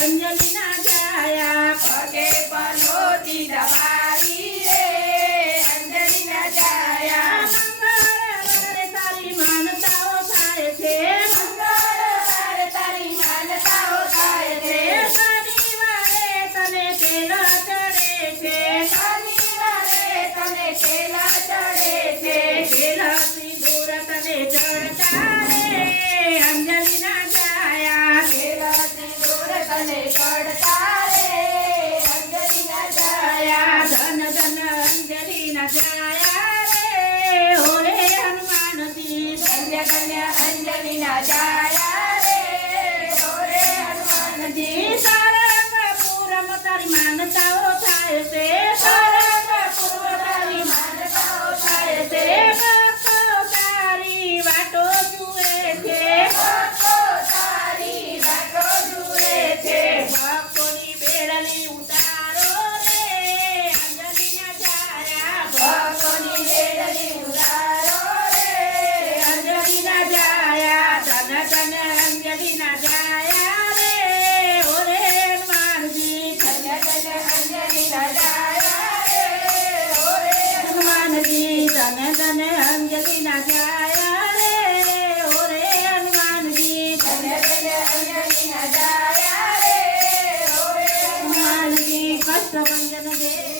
Angelina Jaya, માનતાઓ થાય છે પોતાની માનતાઓ થાય છે ભક્તો તારી વાટો જુએ છે ભક્તો તારી વાટો જુએ છે ભક્તોની બેડાની ઉતારો રે, અંજલિના જારા ભક્તોની બેડાની ઉતારો રે, અંજલિના જાયા ધન ધન અંજલિના જાયા जगन जी तन तन अंजनी नज़ारा रे हनुमान जी तन तन अंजनी नज़ारा रे हनुमान जी कष्ट भंजन दे